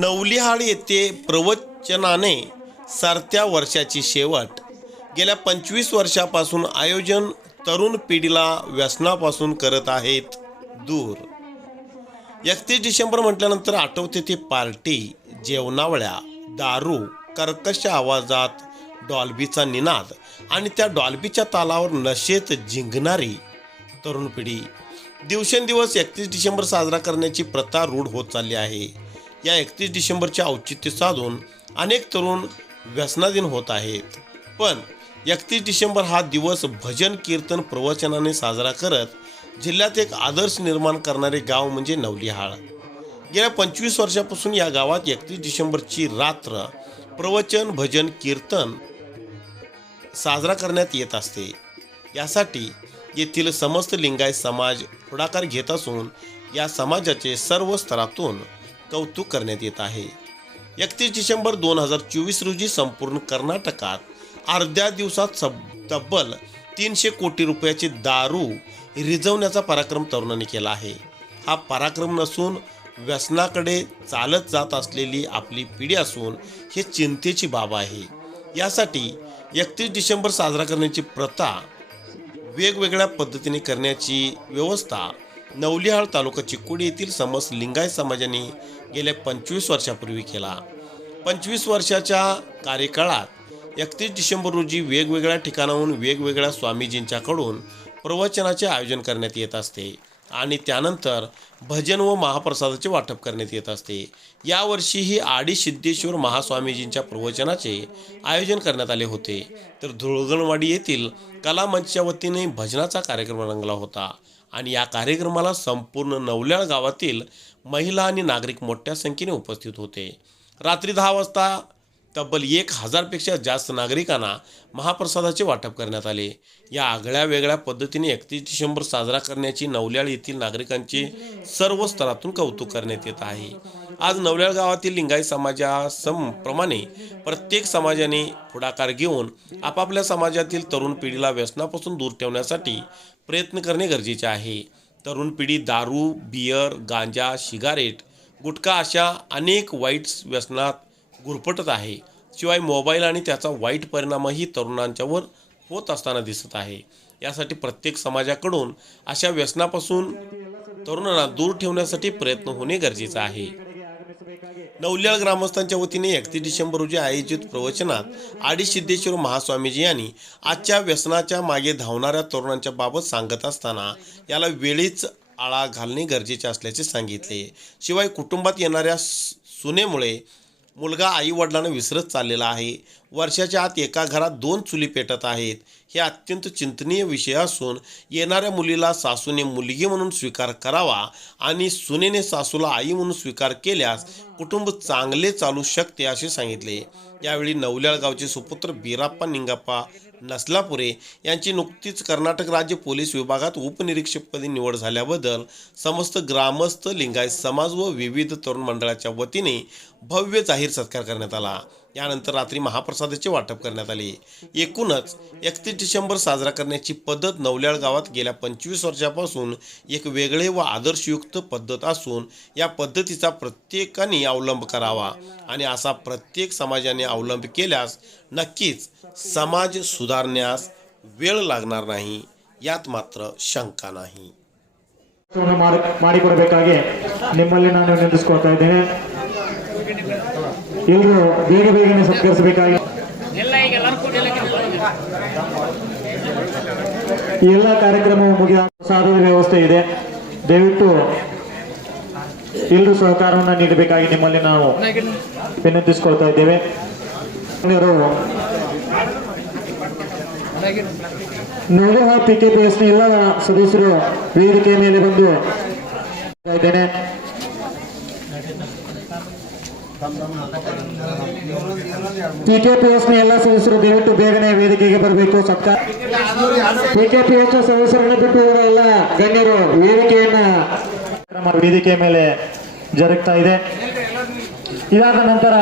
नवलिहाळ येथे प्रवचनाने सरत्या वर्षाची शेवट. गेल्या 25 वर्षापासून आयोजन तरुण पिढीला व्यसनापासून करत आहेत दूर. 31 डिसेंबर म्हटल्यानंतर आठवते ते पार्टी, जेवणावळ्या, दारू, कर्कश आवाजात डॉल्बीचा निनाद आणि त्या डॉल्बीच्या तालावर नशेत जिंकणारी तरुण पिढी. दिवसेंदिवस 31 डिसेंबर साजरा करण्याची प्रथा रूढ होत चालली आहे. या 31 डिसेंबरचे औचित्य साधून अनेक तरुण व्यसनाधीन होत आहेत. पण 31 डिसेंबर हा दिवस भजन, कीर्तन, प्रवचनाने साजरा करत जिल्ह्यात एक आदर्श निर्माण करणारे गाव म्हणजे नवलिहाळ. गेल्या 25 वर्षापासून या गावात 31 डिसेंबरची रात्र प्रवचन, भजन, कीर्तन साजरा करण्यात येत असते. यासाठी येथील समस्त लिंगायत समाज पुढाकार घेत असून या समाजाचे सर्व स्तरातून कौतुक करण्यात येत आहे. 31 डिसेंबर 2024 रोजी संपूर्ण कर्नाटकात अर्ध्या दिवसात तब्बल 300 कोटी रुपयाची दारू रिझवण्याचा पराक्रम तरुणांनी केला आहे. हा पराक्रम नसून व्यसनाकडे चालत जात असलेली आपली पिढी असून हे चिंतेची बाब आहे. यासाठी 31 डिसेंबर साजरा करण्याची प्रथा वेगवेगळ्या पद्धतीने करण्याची व्यवस्था नवलिहाळ तालुका चिकोडी येथील समस्त लिंगायत समाजाने गेल्या 25 वर्षापूर्वी केला. 25 वर्षाच्या कार्यकाळात 31 डिसेंबर रोजी वेगवेगळ्या ठिकाणाहून वेगवेगळ्या स्वामीजींच्याकडून प्रवचनाचे आयोजन करण्यात येत असते आणि त्यानंतर भजन व महाप्रसादाचे वाटप करण्यात येत असते. यावर्षीही आडी सिद्धेश्वर महास्वामीजींच्या प्रवचनाचे आयोजन करण्यात आले होते. तर धुळगणवाडी येथील कलामंचच्या वतीने भजनाचा कार्यक्रम रंगला होता आणि या कार्यक्रमाला संपूर्ण नवलिहाळ गावातील महिला आणि नागरिक मोठ्या संख्येने उपस्थित होते. रात्री 10 वाजता तब्बल 1000 पेक्षा जास्त नागरिकांना महाप्रसादाचे वाटप करण्यात आले. या आगळ्या वेगळ्या पद्धतीने 31 डिसेंबर साजरा करण्याची नवलिहाळ येथील नागरिकांचे सर्व स्तरातून कौतुक करण्यात येत आहे. आज नवलिहाळ गावातील लिंगायत समाजाप्रमाणे प्रत्येक समाजाने पुढाकार घेऊन आपापल्या समाजातील तरुण पिढीला व्यसनापासून दूर ठेवण्यासाठी प्रयत्न करणे गरजेचे आहे. तरुण पिढी दारू, बियर, गांजा, सिगारेट, गुटखा अशा अनेक वाईट व्यसनात गुरफटत आहे. शिवाय मोबाईल आणि त्याचा वाईट परिणामही तरुणांच्यावर होत असताना दिसत आहे. यासाठी प्रत्येक समाजाकडून अशा व्यसनापासून तरुणांना दूर ठेवण्यासाठी प्रयत्न होणे गरजेचे आहे. नवलिहाळ ग्रामस्थांच्या वतीने 31 डिसेंबर रोजी आयोजित प्रवचनात आडी सिद्धेश्वर महास्वामीजी यांनी आजच्या व्यसनाच्या मागे धावणाऱ्या तरुणांच्या बाबत सांगत असताना याला वेळीच आळा घालणे गरजेचे असल्याचे सांगितले. शिवाय कुटुंबात येणाऱ्या सुनेमुळे मुलगा आई वडिलांना विसरत चाललेला आहे. वर्षाच्या आत एका घरात 2 चुली पेटत आहेत. हे अत्यंत चिंतनीय विषय असून येणाऱ्या मुलीला सासूने मुलगी म्हणून स्वीकार करावा आणि सुनेने सासूला आई म्हणून स्वीकार केल्यास कुटुंब चांगले चालू शकते असे सांगितले. यावेळी नवलिहाळ गावचे सुपुत्र बिराप्पा निंगाप्पा नसलापुरे यांची नुकतीच कर्नाटक राज्य पोलीस विभागात उपनिरीक्षकपदी निवड झाल्याबद्दल समस्त ग्रामस्थ, लिंगायत समाज व विविध तरुण मंडळाच्या वतीने भव्य जाहीर सत्कार करण्यात आला. यानंतर रात्री महाप्रसादाचे वाटप करण्यात आले. एकूणच 31 डिसेंबर साजरा करण्याची पद्धत नवलिहाळ गावात गेल्या 25 वर्षापासून एक वेगळे व आदर्शयुक्त पद्धत असून या पद्धतीचा प्रत्येकाने अवलंब करावा आणि असा प्रत्येक समाजाने अवलंब केल्यास नक्कीच समाज सुधारण्यास वेळ लागणार नाही, यात मात्र शंका नाही. ಮಾಡಿಕೊಡಬೇಕಾಗಿ ನಿಮ್ಮಲ್ಲಿ ನಾನು ವಿನಂತಿಸಿಕೊಳ್ತಾ ಇದ್ದೇನೆ. ಎಲ್ಲರೂ ಬೇಗನೆ ಸತ್ಕರಿಸಬೇಕಾಗಿ ಎಲ್ಲ ಕಾರ್ಯಕ್ರಮವು ಮುಗಿದ ಪ್ರಸಾದದ ವ್ಯವಸ್ಥೆ ಇದೆ. ದಯವಿಟ್ಟು ಎಲ್ಲರೂ ಸಹಕಾರವನ್ನು ನೀಡಬೇಕಾಗಿ ನಿಮ್ಮಲ್ಲಿ ನಾವು ವಿನಂತಿಸಿಕೊಳ್ತಾ ಇದ್ದೇವೆ. ನವಲಿಹಾಳ PKPSನ ಎಲ್ಲ ಸದಸ್ಯರು ವೇದಿಕೆ ಮೇಲೆ ಬಂದು ಇದ್ದೇನೆ. PKPSನ ಎಲ್ಲ ಸದಸ್ಯರು ದಯವಿಟ್ಟು ಬೇಗನೆ ವೇದಿಕೆಗೆ ಬರಬೇಕು. PKPS ಸದಸ್ಯರನ್ನು ಬಿಟ್ಟು ಎಲ್ಲ ಗಣ್ಯರು ವೇದಿಕೆ ಮೇಲೆ ಜರುಗ್ತಾ ಇದೆ. ಇದಾದ ನಂತರ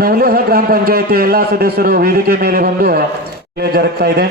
ನವಲಿಹಾಳ ಗ್ರಾಮ ಪಂಚಾಯತಿ ಎಲ್ಲ ಸದಸ್ಯರು ವೇದಿಕೆ ಮೇಲೆ ಬಂದು ಜರುಗ್ತಾ ಇದೆ.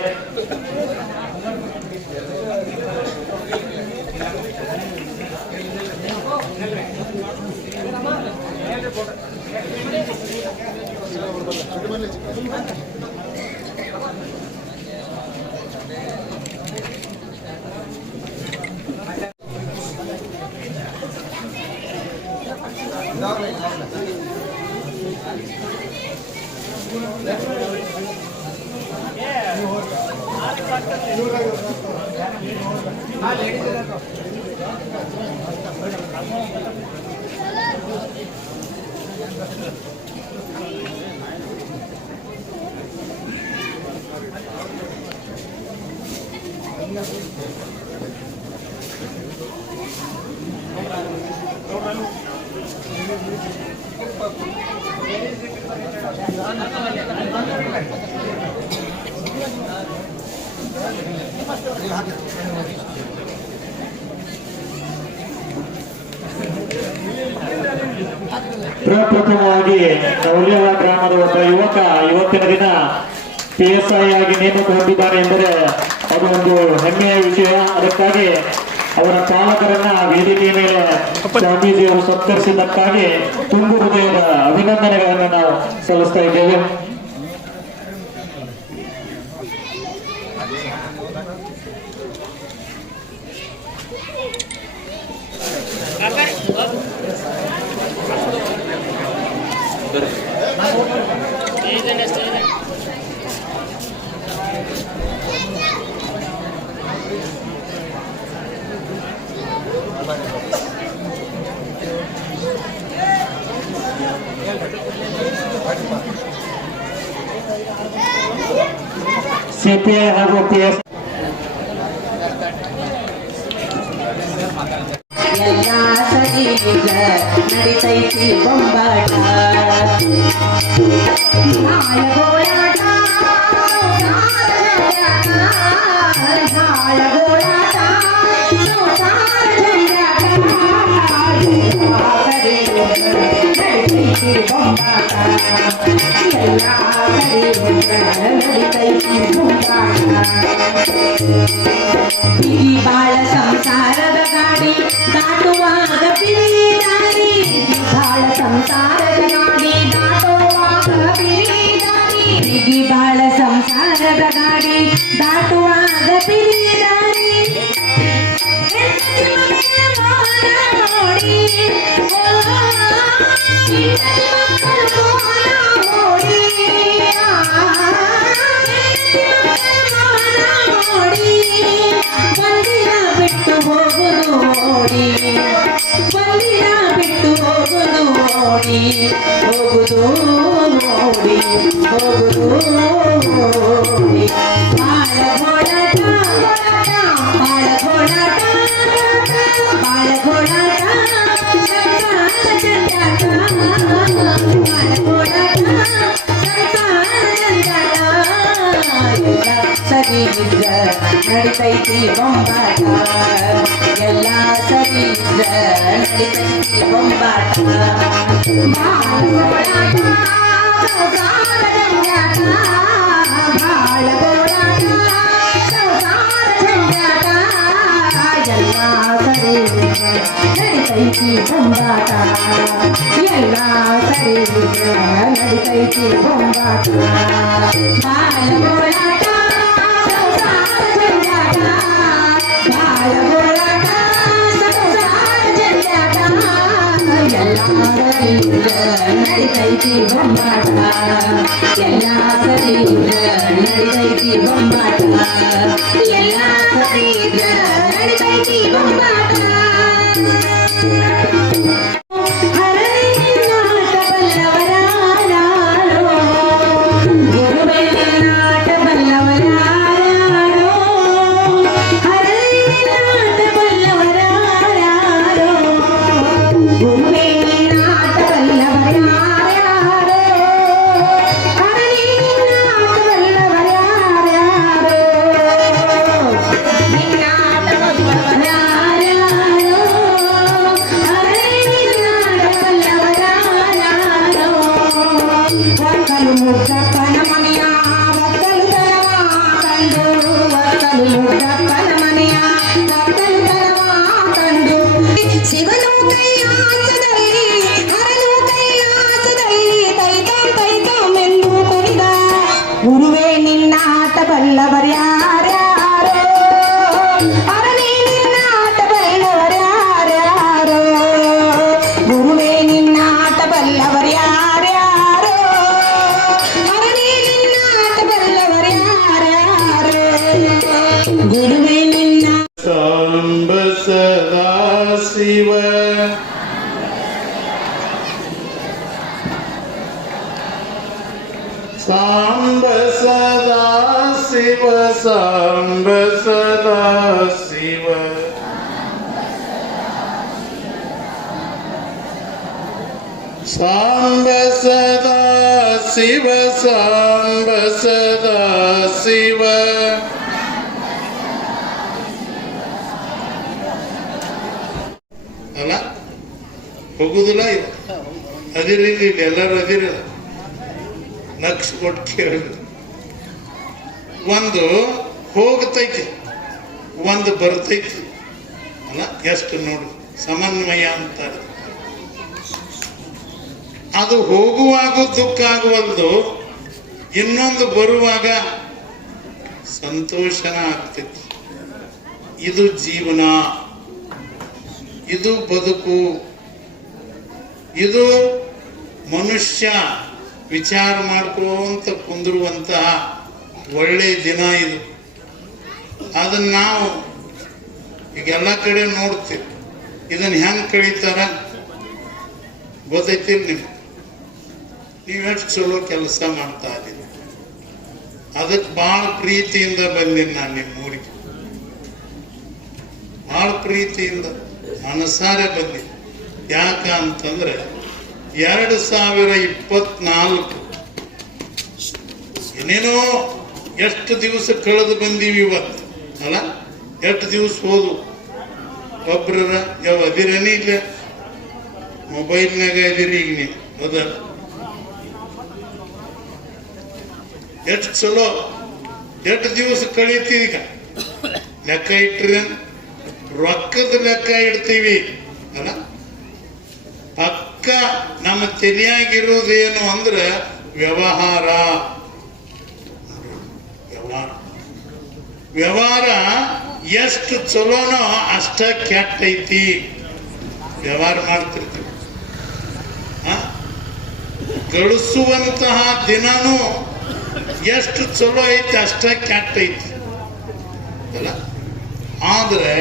ಪ್ರಪ್ರಥಮವಾಗಿ ನವಲಿಯ ಗ್ರಾಮದ ಒಬ್ಬ ಇವತ್ತಿನ ದಿನ PSI ಆಗಿ ನೇಮಕಗೊಂಡಿದ್ದಾನೆ ಎಂದರೆ ಅದು ಒಂದು ಹೆಮ್ಮೆಯ ವಿಷಯ. ಅದಕ್ಕಾಗಿ ಅವರ ಪಾಲಕರನ್ನ ವೇದಿಕೆಯ ಮೇಲೆ ಸ್ವಾಮೀಜಿಯವರು ಸತ್ಕರಿಸಿದ್ದಕ್ಕಾಗಿ ತುಂಬು ಹೃದಯದ ಅಭಿನಂದನೆಗಳನ್ನು ನಾವು ಸಲ್ಲಿಸ್ತಾ ಇದ್ದೇವೆ. CPI ಹಾಗೂ PS ಎಲ್ಲ ಸರಿಗ ನಡಿತೈತಿ ಬೊಂಬಾಟ ಹಾಳಗೋಳಾಟ ಹಾಳಗೋಳಾಟ ನಡಿತೈತಿ ಬೊಂಬಾಟ ಎಲ್ಲ ನಡಿತೈತಿ ಬೊಂಬಾಟ ಬಿಗಿ ಬಾಳ ಸಂಸಾರದ ಗಾಡಿ ದಾಟುವಾಗ ಬಿರಿದಾರಿ ಬಾಳ ಸಂಸಾರದ ಗಾಡಿ ದಾಟುವಾಗ ಬಿರಿದಾರಿ ಬಿಗಿ ಬಾಳ ಸಂಸಾರದ ಗಾಡಿ ದಾಟುವಾಗ ಬಿರಿದಾರಿ ನೋಡಿ ಬಂದಿರ ಬಿಟ್ಟು ಹೋಗುದು ಓಡಿ ಬಂದಿರ ಬಿಟ್ಟು ಹೋಗುದು ಓಡಿ ಹೋಗುದು ಓಡಿ ಹೋಗುದು ಓಡಿ ಬಾಳ ಘೋಳಾಟ ಬಾಳ ಘೋಳಾಟ ಬಾಳ ಘೋಳಾಟ ಜಂಜಾಟ ಬಾಳ ಘೋಳಾಟ ಸರಿ ಇದ್ರ ನಡಿತೈತಿ ಬೊಂಬಾಟ ಎಲ್ಲ ಸರಿ ಇದ್ರ ನಡಿತೈತಿ ಬೊಂಬಾಟ ಬಾಳ ಗೋಳಾಟ ಎಲ್ಲ ಸರಿ ನಡಿತೈತಿ ಬೊಂಬಾಟ ಎಲ್ಲ ಸರಿ ನಡಿತೈತಿ ಬೊಂಬಾಟ ಬಾಳ ಗೋಳಾಟ ಬಾಳ ಗೋಳಾಟ ಜಂಜಾಟ ಎಲ್ಲ ನಡಿತೈತಿ ಬೊಂಬಾಟ ಎಲ್ಲ ಸರಿ ನಡಿತೈತಿ ಬೊಂಬಾಟ ಎಲ್ಲ ಸರಿ ನಡಿತೈತಿ ಬೊಂಬಾಟ ನಾಟ ಬಲ್ಲವರ ಶಿವ ಸಾಂಬ ಸದಾ ಶಿವ ಸಾಂಬ ಸದಾ ಶಿವ ಅಲ್ಲ ಹೋಗುದಿಲ್ಲ ಇದು ಅದಿರಿ ಇಲ್ಲಿ ಎಲ್ಲರೂ ಅದಿರ ನಕ್ಷ ಕೊಟ್ಟು ಕೇಳಿದ್ರು ಒಂದು ಹೋಗ್ತೈತಿ ಒಂದು ಬರ್ತೈತಿ ಅಲ್ಲ ಎಷ್ಟು ನೋಡು ಸಮನ್ವಯ ಅಂತಾರೆ ಅದು ಹೋಗುವಾಗ ದುಃಖ ಆಗುವಲ್ದು ಇನ್ನೊಂದು ಬರುವಾಗ ಸಂತೋಷನ ಆಗ್ತೈತಿ ಇದು ಜೀವನ ಇದು ಬದುಕು ಇದು ಮನುಷ್ಯ ವಿಚಾರ ಮಾಡ್ಕೊಂತ ಕುಂದಿರುವಂತಹ ಒಳ್ಳೆ ದಿನ ಇದು ಅದನ್ನ ನಾವು ಈಗ ಎಲ್ಲ ಕಡೆ ನೋಡ್ತೀವಿ ಇದನ್ನ ಹೆಂಗ್ ಕಳೀತಾರ ಗೊತ್ತೈತಿಲ್ಲ ನಿಮ್ಗೆ ನೀವೆಷ್ಟು ಚಲೋ ಕೆಲಸ ಮಾಡ್ತಾ ಇದ್ದೀರಿ ಅದಕ್ಕೆ ಭಾಳ ಪ್ರೀತಿಯಿಂದ ಬಂದೀನಿ ನಾನು ನಿಮ್ಮ ಊರಿಗೆ ಭಾಳ ಪ್ರೀತಿಯಿಂದ ಮನಸಾರೆ ಬಂದೀನಿ ಯಾಕ ಅಂತಂದ್ರೆ 2024 ಏನೇನೋ ಎಷ್ಟು ದಿವಸ ಕಳೆದು ಬಂದೀವಿ ಇವತ್ತು ಅಲ್ಲ ಎಷ್ಟು ದಿವಸ ಹೋದು ಒಬ್ರ ಯಾವ ಅದಿರನೇ ಇಲ್ಲ ಮೊಬೈಲ್ನಾಗ ಅದಿರಿ ಈಗ ನೀವು ಹೌದ ಎಷ್ಟು ಚಲೋ ಎಷ್ಟು ದಿವಸ ಕಳೀತೀಗ ಲೆಕ್ಕ ಇಟ್ರಿ ರೊಕ್ಕದ ಲೆಕ್ಕ ಇಡ್ತೀವಿ ಅಲ್ಲ ಪಕ್ಕ ನಮ್ಮ ತಲೆಯಾಗಿರೋದೇನು ಅಂದ್ರೆ ವ್ಯವಹಾರ ವ್ಯವಹಾರ ಎಷ್ಟು ಚಲೋನೋ ಅಷ್ಟ ಕೆಟ್ಟೈತಿ ವ್ಯವಹಾರ ಮಾಡ್ತಿರ್ತೀವಿ ಗಳಿಸುವಂತಹ ದಿನನೂ ಎಷ್ಟು ಚಲೋ ಐತಿ ಅಷ್ಟ ಕೆಟ್ಟೈತಿ ಅಲ್ಲ ಆದ್ರೆ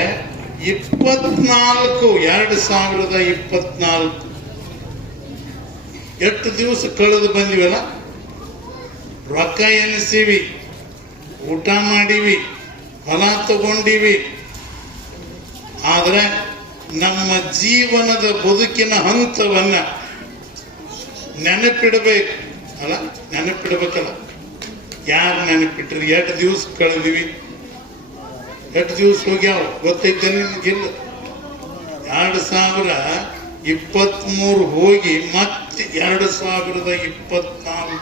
2024 ಎಷ್ಟು ದಿವಸ ಕಳೆದು ಬಂದಿವಲ್ಲ ರೊಕ್ಕ ಎನಿಸೀವಿ ಊಟ ಮಾಡೀವಿ ಹೊಲ ತಗೊಂಡಿವಿ ಆದ್ರೆ ನಮ್ಮ ಜೀವನದ ಬದುಕಿನ ಹಂತವನ್ನ ನೆನಪಿಡಬೇಕು ಅಲ್ಲ ನೆನಪಿಡ್ಬೇಕಲ್ಲ ಯಾರು ನೆನಪಿಟ್ರಿ ಎಷ್ಟು ದಿವಸ ಕಳೆದಿವಿ ಎಷ್ಟು ದಿವಸ ಹೋಗ್ಯಾವ ಗೊತ್ತೈತೆ ನಿಮ್ಗಿಲ್ಲ 2023 ಹೋಗಿ ಮತ್ತೆ 2024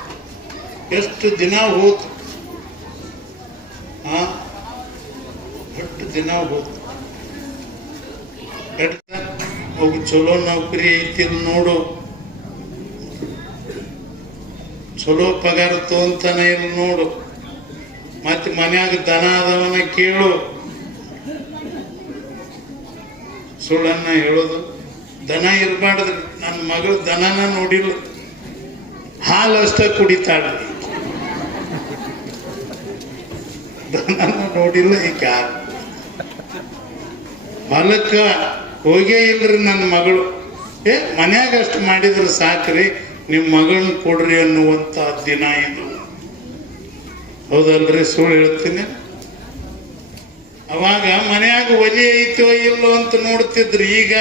ಎಷ್ಟು ದಿನ ಹೋತು ಎಷ್ಟು ದಿನ ಹೋತು ಹೋಗಿ ಚಲೋ ನೌಕರಿ ಐತಿ ನೋಡು ಚಲೋ ಪಗಾರ ತಗೊಂತಾನೆ ಇಲ್ಲ ನೋಡು ಮತ್ತೆ ಮನ್ಯಾಗ ದನ ಆದವನ ಕೇಳು ಸುಳ್ಳನ್ನ ಹೇಳೋದು ದನ ಇರಬಾರ್ದ್ರಿ ನನ್ನ ಮಗಳು ದನನ ನೋಡಿಲ್ಲ ಹಾಲು ಅಷ್ಟ ಕುಡಿತಾಳ್ರಿ ದನನ ನೋಡಿಲ್ಲ ಈಗ ಯಾರು ಹೊಲಕ್ಕ ಹೋಗೇ ಇಲ್ರಿ ನನ್ನ ಮಗಳು ಮನ್ಯಾಗ ಅಷ್ಟು ಮಾಡಿದ್ರೆ ಸಾಕ್ರಿ ನಿಮ್ಮ ಮಗಳನ್ನ ಕೊಡ್ರಿ ಅನ್ನುವಂತ ದಿನ ಇದು ಹೌದಲ್ರಿ ಸುಳ್ಳು ಹೇಳ್ತೀನಿ ಅವಾಗ ಮನ್ಯಾಗ ಒಲಿ ಐತೋ ಇಲ್ಲೋ ಅಂತ ನೋಡ್ತಿದ್ರಿ ಈಗ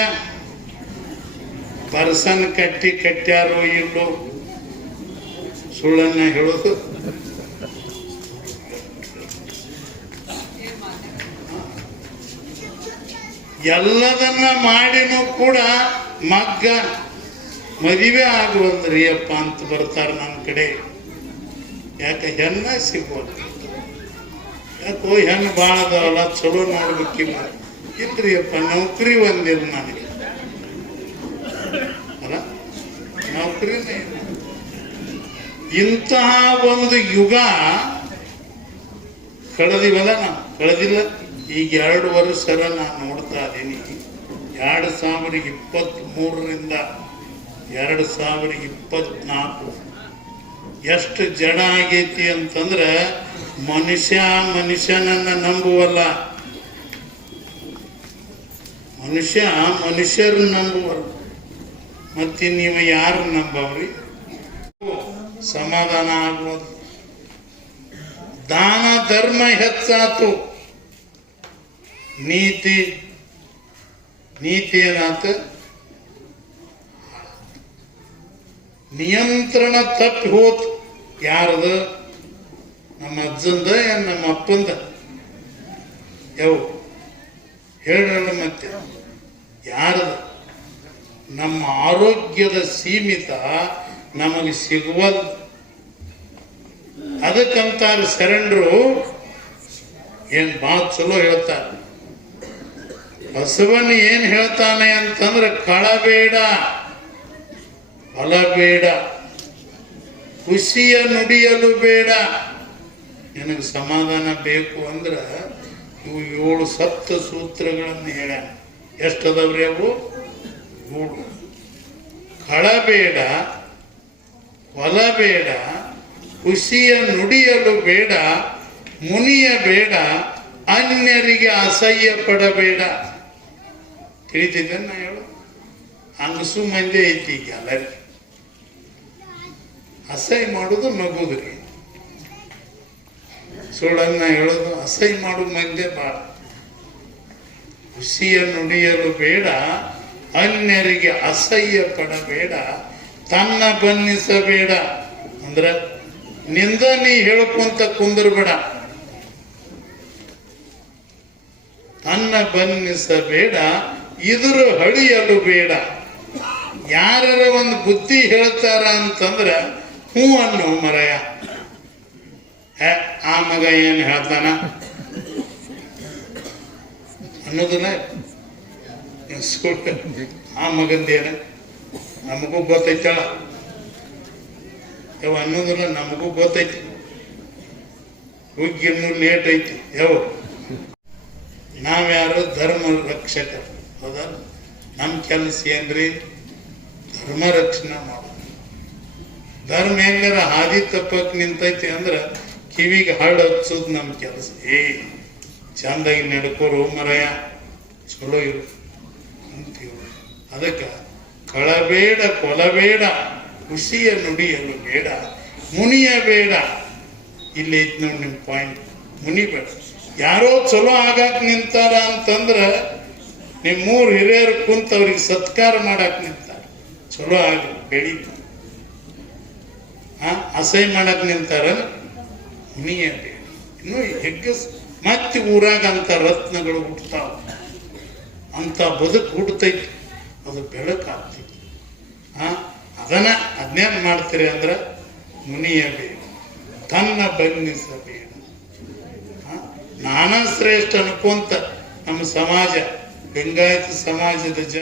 ಪರ್ಸನ್ ಕಟ್ಟ್ಯಾರೋ ಇಲ್ಲೋ ಸುಳ್ಳನ್ನ ಹೇಳೋದು ಎಲ್ಲದನ್ನ ಮಾಡಿನೂ ಕೂಡ ಮಗ್ಗ ಮದುವೆ ಆಗುವಂದ್ರಿ ಅಪ್ಪ ಅಂತ ಬರ್ತಾರ ನನ್ನ ಕಡೆ ಯಾಕೆ ಹೆಣ್ಣ ಸಿಗ್ಬೋದು ಯಾಕೋ ಹೆಣ್ಣು ಭಾಳ ಅದಾವಲ್ಲ ಚಲೋ ನೋಡ್ಬೇಕಿಲ್ಲ ಇಲ್ರಿ ಅಪ್ಪ ನೌಕರಿ ಒಂದಿಲ್ಲ ನನಗೆ ಅಲ್ಲ ನೌಕರಿನೇ ಇಲ್ಲ ಇಂತಹ ಒಂದು ಯುಗ ಕಳೆದಿವಲ್ಲ ನಾವು ಕಳೆದಿಲ್ಲ ಈಗ 2 ವರ್ಷರ ನಾನು ನೋಡ್ತಾ ಇದ್ದೀನಿ 2023ರಿಂದ 2024 ಎಷ್ಟು ಜಡ ಆಗೈತಿ ಅಂತಂದ್ರೆ ಮನುಷ್ಯನನ್ನ ನಂಬುವಲ್ಲ ಮನುಷ್ಯರು ನಂಬುವಲ್ಲ ಮತ್ತೆ ನೀವು ಯಾರು ನಂಬವ್ರಿ ಸಮಾಧಾನ ಆಗ್ಬೋದು ದಾನ ಧರ್ಮ ಹೆಚ್ಚಾತು ನೀತಿ ಏನಾತ ನಿಯಂತ್ರಣ ತಪ್ಪಿ ಹೋತ್. ಯಾರದ? ನಮ್ಮ ಅಜ್ಜಂದ ಏನ್ ನಮ್ಮ ಅಪ್ಪಂದ? ಯಾವ ಹೇಳ್ರಲ್ಲ ಮತ್ತೆ ಯಾರದ? ನಮ್ಮ ಆರೋಗ್ಯದ ಸೀಮಿತ ನಮಗೆ ಸಿಗುವಲ್. ಅದಕ್ಕಂತಾರೆ ಶರಣರು ಏನ್ ಭಾಳ ಚಲೋ ಹೇಳ್ತಾರೆ. ಬಸವನ್ ಏನ್ ಹೇಳ್ತಾನೆ ಅಂತಂದ್ರೆ ಕಳಬೇಡ, ಹೊಲಬೇಡ, ಖುಷಿಯ ನುಡಿಯಲು ಬೇಡ. ನಿನಗೆ ಸಮಾಧಾನ ಬೇಕು ಅಂದ್ರೆ ಇವು 7 ಸಪ್ತ ಸೂತ್ರಗಳನ್ನು ಹೇಳ. ಎಷ್ಟದವ್ರಿ ಅವು? 7. ಕಳಬೇಡ, ಹೊಲಬೇಡ, ಖುಷಿಯ ನುಡಿಯಲು ಬೇಡ, ಮುನಿಯ ಬೇಡ, ಅನ್ಯರಿಗೆ ಅಸಹ್ಯ ಪಡಬೇಡ. ತಿಳಿತಿದ್ದೆ ನಾ ಹೇಳು? ಹಂಗಸು ಮಂದಿ ಐತಿ ಈಗ ಎಲ್ಲರಿಗೆ. ಅಸಹ್ಯ ಮಾಡೋದು ನಗುದ್ರಿ. ಸುಳ್ಳನ್ನ ಹೇಳೋದು ಅಸಹ್ಯ ಮಾಡೋ ಮಂದಿ ಬಾಳ. ಖುಷಿಯ ನುಡಿಯಲು ಬೇಡ, ಅನ್ಯರಿಗೆ ಅಸಹ್ಯ ಪಡಬೇಡ, ತನ್ನ ಬನ್ನಿಸಬೇಡ. ಅಂದ್ರ ನಿಂದ ನೀ ಹೇಳ್ಕೊಂತ ಕುಂದರ್ಬೇಡ. ತನ್ನ ಬನ್ನಿಸಬೇಡ, ಇದ್ರ ಹಳಿಯಲು ಬೇಡ. ಯಾರ ಒಂದು ಬುದ್ಧಿ ಹೇಳ್ತಾರ ಅಂತಂದ್ರ ಹ್ಞೂ ಅನ್ನೋ ಮರಯ. ಆ ಮಗ ಏನ್ ಹೇಳ್ತಾನ ಅನ್ನೋದನ್ನ ಆ ಮಗಂದೇನ ನಮಗೂ ಗೊತ್ತೈತಳ ಯಾವ ಅನ್ನೋದನ್ನ ನಮಗೂ ಗೊತ್ತೈತಿ. ಹುಗ್ಗಿನ್ನು ಲೇಟ್ ಐತಿ. ಯಾವ ನಾವ್ಯಾರು ಧರ್ಮ ರಕ್ಷಕರು. ಹೌದಾ? ನಮ್ಮ ಕೆಲಸ ಏನ್ರಿ? ಧರ್ಮ ರಕ್ಷಣೆ ಮಾಡೋದು. ಧರ್ಮ ಹೆಂಗಾರ ಹಾದಿ ತಪ್ಪಕ್ ನಿಂತೈತಿ ಅಂದ್ರ ಕಿವಿಗೆ ಹಳ್ಳ ಹಚ್ಚೋದು ನಮ್ಮ ಕೆಲಸ. ಚಂದಾಗಿ ನಡ್ಕೋರು ಮರಯ, ಚಲೋ ಇರು ಅಂತೀವಿ. ಅದಕ್ಕೆ ಕಳಬೇಡ, ಕೊಲಬೇಡ, ಖುಷಿಯ ನುಡಿಯಲು ಬೇಡ, ಮುನಿಯ ಬೇಡ. ಇಲ್ಲಿ ಐತಿ ನೋಡಿ ನಿಮ್ಮ ಪಾಯಿಂಟ್. ಮುನಿ ಬೇಡ. ಯಾರೋ ಚಲೋ ಆಗಾಕ್ ನಿಂತಾರ ಅಂತಂದ್ರ ನಿಮ್ಮೂರು ಹಿರಿಯರು ಕುಂತ ಅವ್ರಿಗೆ ಸತ್ಕಾರ ಮಾಡಕ್ ನಿಂತಾರ. ಚಲೋ ಆಗ ಬೆಳಿ. ಅಸಹ್ಯ ಮಾಡಕ್ ನಿಂತಾರ, ಮುನಿಯ ಬೇಡ. ಇನ್ನು ಹೆಗ್ಗಸ್ ಮತ್ತೆ ಊರಾಗ ಅಂತ ರತ್ನಗಳು ಹುಟ್ಟತಾವ, ಅಂತ ಬದುಕು ಹುಟ್ಟತೈತಿ. ಅದು ಬೆಳಕಾಗ್ತೈತಿ. ಅದನ್ನೇನ್ ಮಾಡ್ತೀರಿ ಅಂದ್ರ ಮುನಿಯ ಬೇಡ, ತನ್ನ ಬನ್ನಿಸಬೇಡ. ನಾನಾ ಶ್ರೇಷ್ಠ ಅನ್ಕೊಂತ ನಮ್ಮ ಸಮಾಜ, ಲಿಂಗಾಯತ ಸಮಾಜದ ಜನ